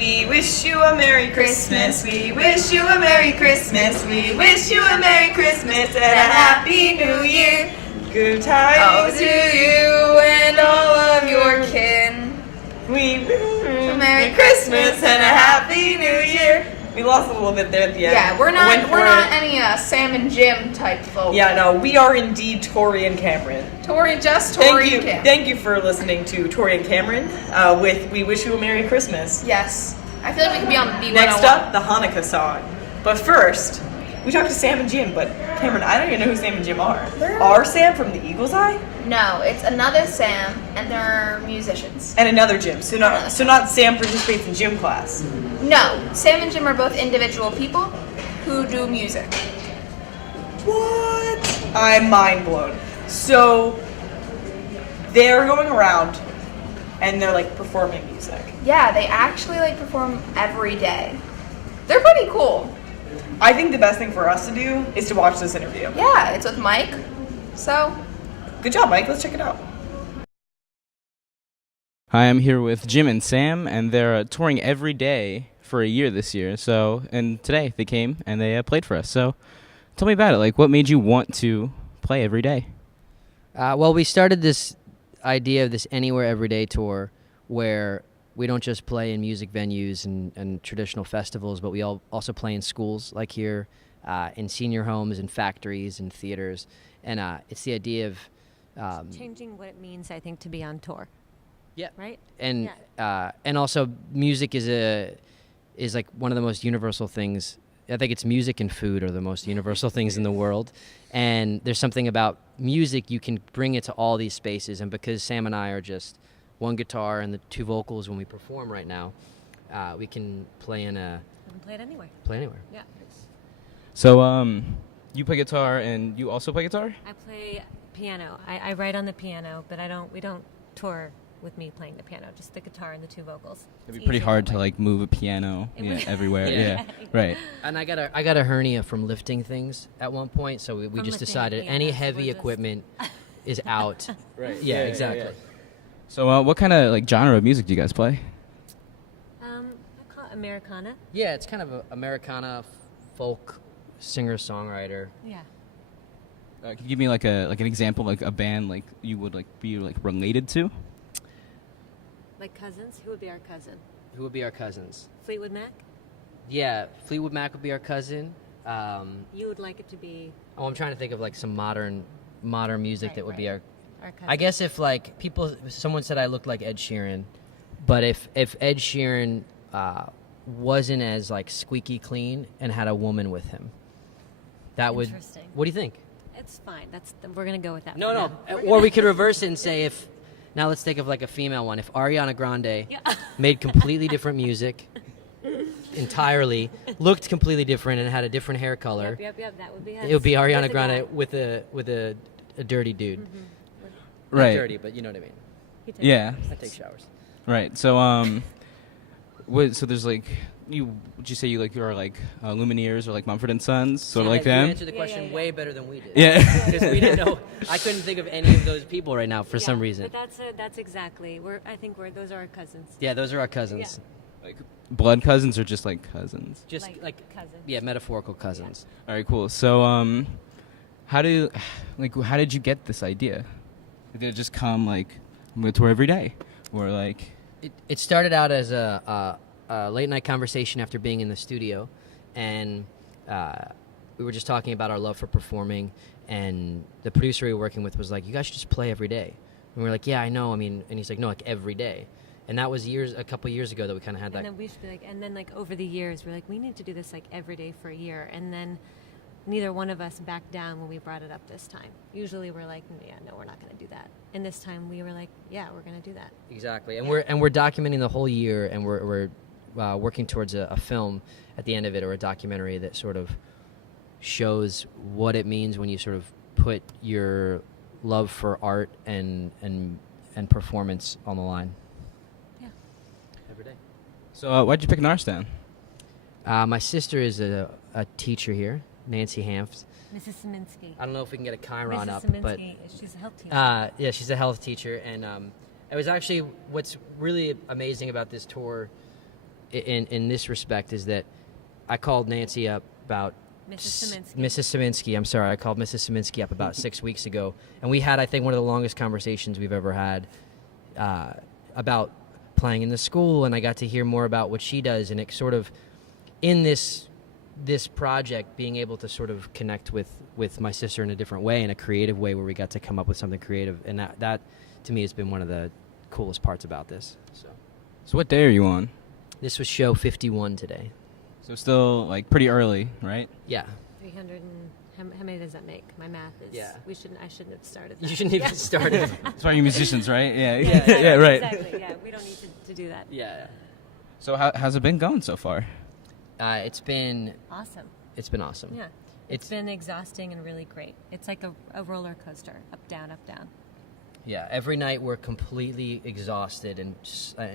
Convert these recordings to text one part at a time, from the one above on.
We wish you a Merry Christmas. We wish you a Merry Christmas. We wish you a Merry Christmas and a Happy New Year. Good tidings to you and all of your kin. We wish you a Merry Christmas and a Happy New Year. We lost a little bit there at the end. Yeah, we're not any Sam and Jim type folks. Yeah, no, we are indeed Tori and Cameron. Tori and Cameron. Thank you for listening to Tori and Cameron with We Wish You a Merry Christmas. Yes. I feel like we could be on B101. Next up, the Hanukkah song. But first, we talked to Sam and Jim, but Cameron, I don't even know who Sam and Jim are. Are Sam from the Eagle's Eye? No, it's another Sam, and they're musicians. And another Jim. So not Sam participates in gym class. No, Sam and Jim are both individual people who do music. What? I'm mind blown. So they're going around and they're like performing music. Yeah, they actually like perform every day. They're pretty cool. I think the best thing for us to do is to watch this interview. Yeah, it's with Mike. So, good job, Mike. Let's check it out. Hi, I'm here with Jim and Sam, and they're touring every day for a year this year. So, and today they came and they played for us. So, tell me about it. Like, what made you want to play every day? Well, we started this idea of this Anywhere Everyday tour where we don't just play in music venues and traditional festivals, but we also play in schools like here, in senior homes, in factories, in theaters. And it's the idea of changing what it means, I think, to be on tour. Yeah. Right? And and also music is like one of the most universal things. I think it's music and food are the most universal things in the world. And there's something about music, you can bring it to all these spaces. And because Sam and I are just one guitar and the two vocals when we perform right now, we can play in a... We can play it anywhere. Play anywhere. Yeah. So, you play guitar and you also play guitar? I play piano. I write on the piano, but we don't tour with me playing the piano, just the guitar and the two vocals. It'd be pretty hard to like move a piano everywhere. Yeah. Right. And I got a hernia from lifting things at one point, so we just decided any heavy equipment is out. Right. Yeah, exactly. Yeah. So, what kind of like genre of music do you guys play? I call it Americana. Yeah, it's kind of a Americana folk singer-songwriter. Yeah. Can you give me like an example, like a band like you would like be like related to? Like cousins? Who would be our cousin? Who would be our cousins? Fleetwood Mac? Yeah, Fleetwood Mac would be our cousin. You would like it to be... Oh, I'm trying to think of like some modern music that would be our cousin. I guess if like someone said I looked like Ed Sheeran, but if Ed Sheeran wasn't as like squeaky clean and had a woman with him, that would... Interesting. What do you think? It's fine. We're going to go with that. No. Or we could reverse it and say if... Now let's think of like a female one. If Ariana Grande made completely different music, entirely, looked completely different and had a different hair color, Yep, that would be us. it would be Ariana Grande with a dirty dude. Mm-hmm. Right. Not dirty, but you know what I mean. Yeah. I take showers. Right. So, so there's like would you say you like are like Lumineers or like Mumford & Sons, sort of like You them? answered the question way better than we did. Yeah. Because we didn't know. I couldn't think of any of those people right now for some reason. But that's exactly. Those are our cousins. Yeah, those are our cousins. Like blood cousins or just like cousins? Just like cousins. Yeah, metaphorical cousins. All right, cool. So, how did you get this idea? Did it just come like I'm gonna tour every day, or like? It started out as a late night conversation after being in the studio, and we were just talking about our love for performing. And the producer we were working with was like, "You guys should just play every day." And we were like, "Yeah, I know. I mean," and he's like, "No, like every day." And that was a couple years ago that we kind of had that. And then we should be like, and then like over the years, we're like, we need to do this like every day for a year. And then neither one of us backed down when we brought it up this time. Usually we're like, yeah, no, we're not going to do that. And this time we were like, yeah, we're going to do that. Exactly. And we're documenting the whole year, and we're working towards a film at the end of it, or a documentary that sort of shows what it means when you sort of put your love for art and performance on the line. Every day. So why'd you pick NAHS then? My sister is a teacher here, Nancy Hanft. Mrs. Szyminski. I don't know if we can get a Chiron Mrs. up, Szyminski, but she's a health teacher. yeah, she's a health teacher, and it was actually what's really amazing about this tour in this respect is that I called Nancy up about Mrs. Szymanski. Mrs. Szymanski. I'm sorry, I called Mrs. Szymanski up about 6 weeks ago, and we had, I think, one of the longest conversations we've ever had about playing in the school, and I got to hear more about what she does, and it sort of in this project being able to sort of connect with my sister in a different way, in a creative way, where we got to come up with something creative, and that to me has been one of the coolest parts about this. So what day are you on? This was show 51 today. So still like pretty early, right? Yeah. 300 and how many does that make? My math is. Yeah. I shouldn't have started. You that. shouldn't even start it. That's why you're musicians, right? Yeah. Exactly, Yeah, right. Exactly. Yeah, we don't need to do that. Yeah. So how's it been going so far? It's been Awesome. awesome. Yeah. It's been exhausting and really great. It's like a roller coaster, up, down, up, down. Yeah, every night we're completely exhausted and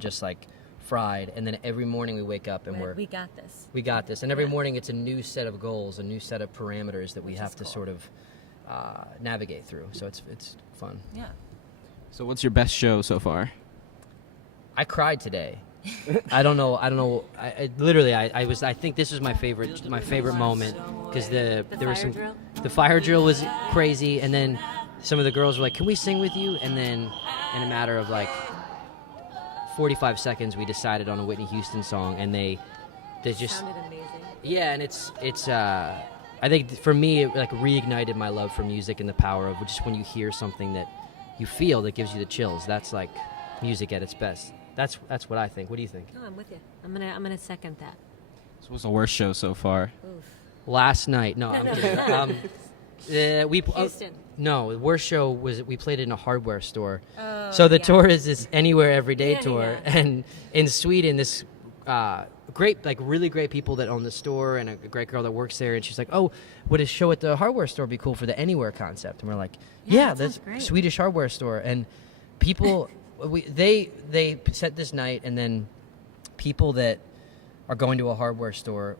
just like fried, and then every morning we wake up and We got this. we got this, and every Yeah. morning it's a new set of goals, a new set of parameters that we Which have is to cool. sort of navigate through. So it's fun. Yeah. So what's your best show so far? I cried today. I don't know. I literally, I think this was my favorite moment because there fire was some. drill? The fire drill was crazy, and then some of the girls were like, "Can we sing with you?" And then, in a matter of like 45 seconds, we decided on a Whitney Houston song, and they just Sounded amazing. yeah, and it's I think for me it like reignited my love for music and the power of just when you hear something that you feel that gives you the chills. That's like music at its best. That's what I think. What do you think? No, I'm with you. I'm gonna second that. So what's the worst show so far? Oof. Last night, no, I'm kidding. Houston. No, the worst show was we played in a hardware store. Oh, So the yeah. tour is this Anywhere Everyday Yeah, tour, yeah. and in Sweden, this really great people that own the store, and a great girl that works there, and she's like, "Oh, would a show at the hardware store be cool for the Anywhere concept?" And we're like, Yeah, "Yeah, that that's sounds great." Swedish hardware store." And people, they set this night, and then people that are going to a hardware store,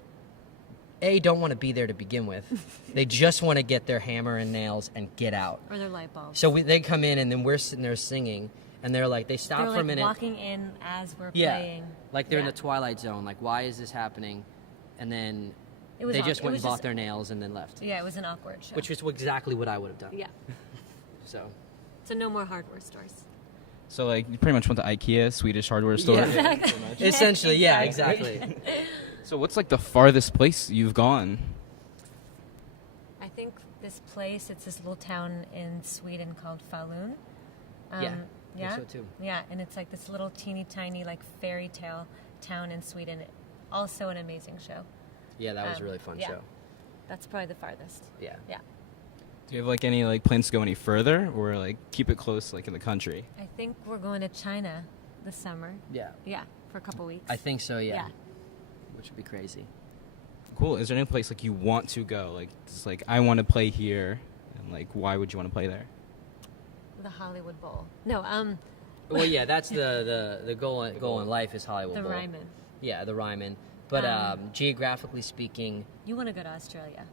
don't want to be there to begin with. They just want to get their hammer and nails and get out. Or their light bulbs. So they come in, and then we're sitting there singing, and they're like, they stop They're for like a minute. walking in as we're Yeah, playing. like they're in Yeah. the Twilight Zone. Like, why is this happening? And then It was they awkward. just It went was and bought just- their nails and then left. Yeah, it was an awkward show. Which was exactly what I would have done. Yeah. So So no more hardware stores. So like you pretty much went to IKEA, Swedish hardware store. Yeah. Exactly. essentially, yeah, exactly. So what's like the farthest place you've gone? I think this place, it's this little town in Sweden called Falun. Yeah, I think Yeah? so too. Yeah, and it's like this little teeny tiny like fairy tale town in Sweden. Also an amazing show. Yeah, that was a Um, really fun yeah. show. That's probably the farthest. Yeah. Yeah. Do you have like any like plans to go any further, or like keep it close like in the country? I think we're going to China this summer. Yeah. Yeah, for a couple weeks. I think so, yeah. Yeah. Which would be crazy. Cool. Is there any place like you want to go? Like just like I want to play here, and like why would you want to play there? The Hollywood Bowl. No, Well, yeah, that's the goal in life is Hollywood the Bowl. Ryman. Yeah, the Ryman. But geographically speaking, You want to go to Australia?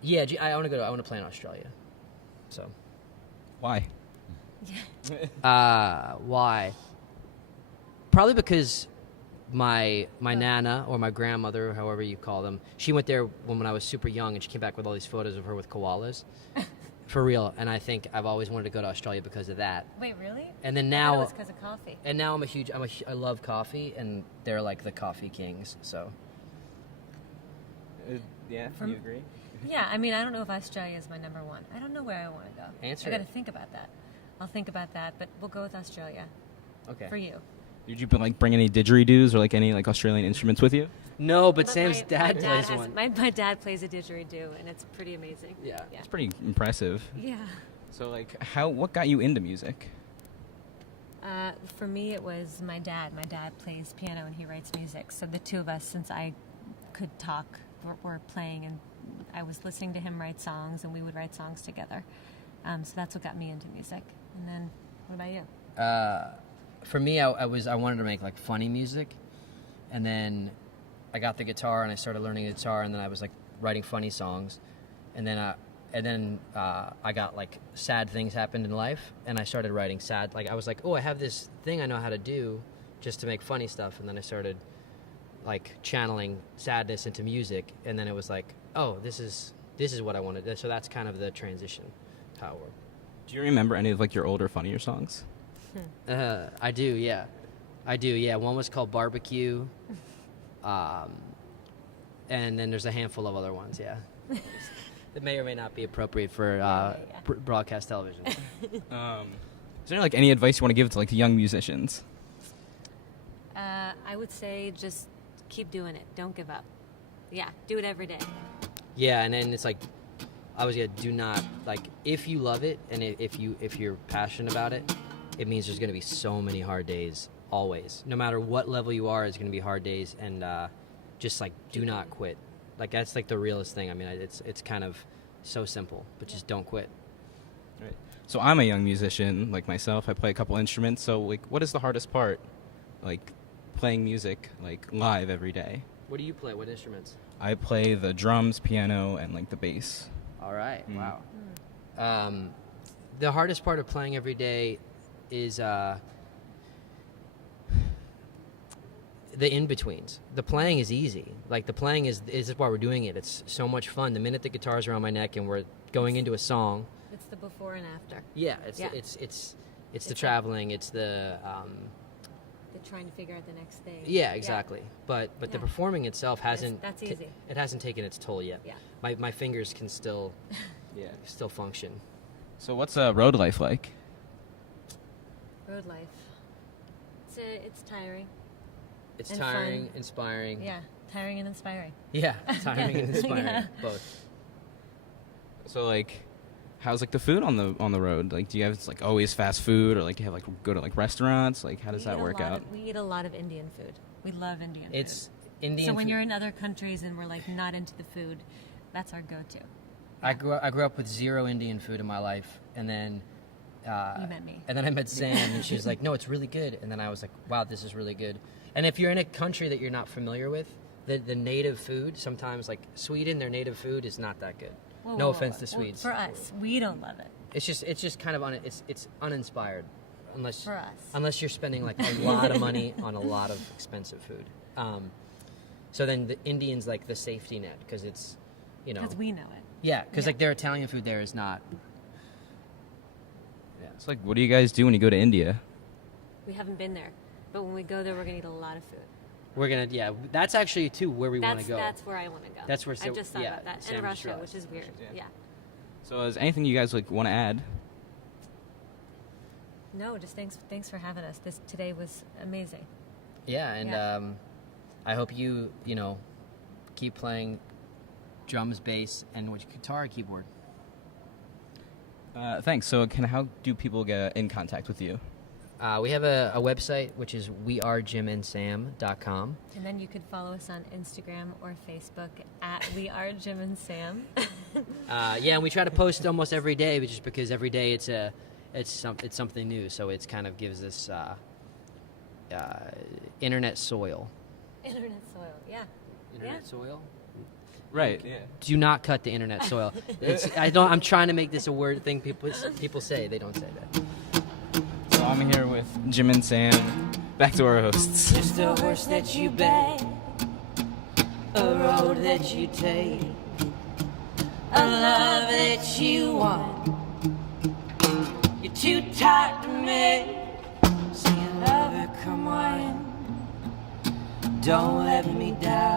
yeah, I want to play in Australia. So, Why? why? Probably because my nana or my grandmother, however you call them, she went there when I was super young, and she came back with all these photos of her with koalas. For real, and I think I've always wanted to go to Australia because of that. Wait, really? And then I now, thought it was because of coffee. and now I love coffee, and they're like the coffee kings. So Yeah. From- you agree? Yeah, I mean, I don't know if Australia is my number one. I don't know where I want to go. Answer I got to it. think about that. I'll think about that, but we'll go with Australia okay. for you. Did you like bring any didgeridoos or like any like Australian instruments with you? No, but But Sam's dad plays has- one. My dad plays a didgeridoo, and it's pretty amazing. Yeah. Yeah. It's pretty impressive. Yeah. So like what got you into music? For me, it was my dad. My dad plays piano and he writes music. So the two of us, since I could talk, were playing, and I was listening to him write songs, and we would write songs together. So that's what got me into music. And then, what about you? For me, I wanted to make like funny music, and then I got the guitar and I started learning guitar, and then I was like writing funny songs, and then I got like sad things happened in life, and I started writing sad. Like I was like, oh, I have this thing I know how to do, just to make funny stuff, and then I started like channeling sadness into music, and then it was like, oh, this is what I wanted. So that's kind of the transition, how it worked. Do you remember any of like your older, funnier songs? I do, yeah. One was called Barbecue, and then there's a handful of other ones, yeah. That may or may not be appropriate for broadcast television. Is there like any advice you want to give to like the young musicians? I would say just keep doing it. Don't give up. Yeah, do it every day. Yeah, and then it's like, I was gonna do not, like, if you love it and if you're passionate about it, it means there's gonna be so many hard days always. No matter what level you are, it's gonna be hard days, and just like do not quit. Like that's like the realest thing. I mean, it's kind of so simple, but just don't quit. Right. So I'm a young musician like myself. I play a couple instruments. So like, what is the hardest part? Like playing music like live every day. What do you play? What instruments? I play the drums, piano, and like the bass. All right. Wow. The hardest part of playing every day is the in-betweens. The playing is easy. Like the playing is why we're doing it. It's so much fun. The minute the guitar's around my neck and we're going into a song. It's the before and after. Yeah. It's the traveling. It's the trying to figure out the next thing. Yeah, exactly. But the performing itself hasn't. That's easy. It hasn't taken its toll yet. Yeah. My fingers can still, still function. So what's road life like? Road life. It's tiring. It's And tiring, fun. inspiring. Yeah, tiring and inspiring. Yeah, tiring and inspiring. Yeah. Both. So like, how's like the food on the road? Like, do you have like always fast food, or like do you have like go to like restaurants? Like, how does that work out? We eat a lot of Indian food. We love Indian food. It's Indian. So when food. you're in other countries and we're like not into the food, that's our go-to. I grew up with zero Indian food in my life, and then You met me. And then I met Sam, and she was like, "No, it's really good." And then I was like, "Wow, this is really good." And if you're in a country that you're not familiar with, the native food, sometimes like Sweden, their native food is not that good. No offense to Swedes. For us, we don't love it. It's just kind of it's uninspired, unless For us. unless you're spending like a lot of money on a lot of expensive food. So then the Indians like the safety net because it's, you know. Because we know it. Yeah, because like their Italian food there is not. Yeah. It's like, what do you guys do when you go to India? We haven't been there, but when we go there, we're gonna eat a lot of food. We're gonna that's actually too where we want to go. That's where I want to go. That's where I just thought about that. Sam And just Russia, realized. which is weird. Yeah. So is anything you guys like want to add? No, just thanks for having us. Today was amazing. Yeah, and Yeah. I hope you keep playing drums, bass, and guitar, keyboard. Thanks. So how do people get in contact with you? We have a website, which is wearejimandSam.com. And then you could follow us on Instagram or Facebook at We Are Jim and Sam. And we try to post almost every day, just because every day it's something new. So it kind of gives us internet soil. Internet soil, yeah. Internet soil. Right. Yeah. Do not cut the internet soil. I'm trying to make this a word thing people say. They don't say that. So I'm here with Jim and Sam. Back to our hosts. Just a horse that you bet, a road that you take, a love that you want. You're too tired to make, so you love it, come on. Don't let me down.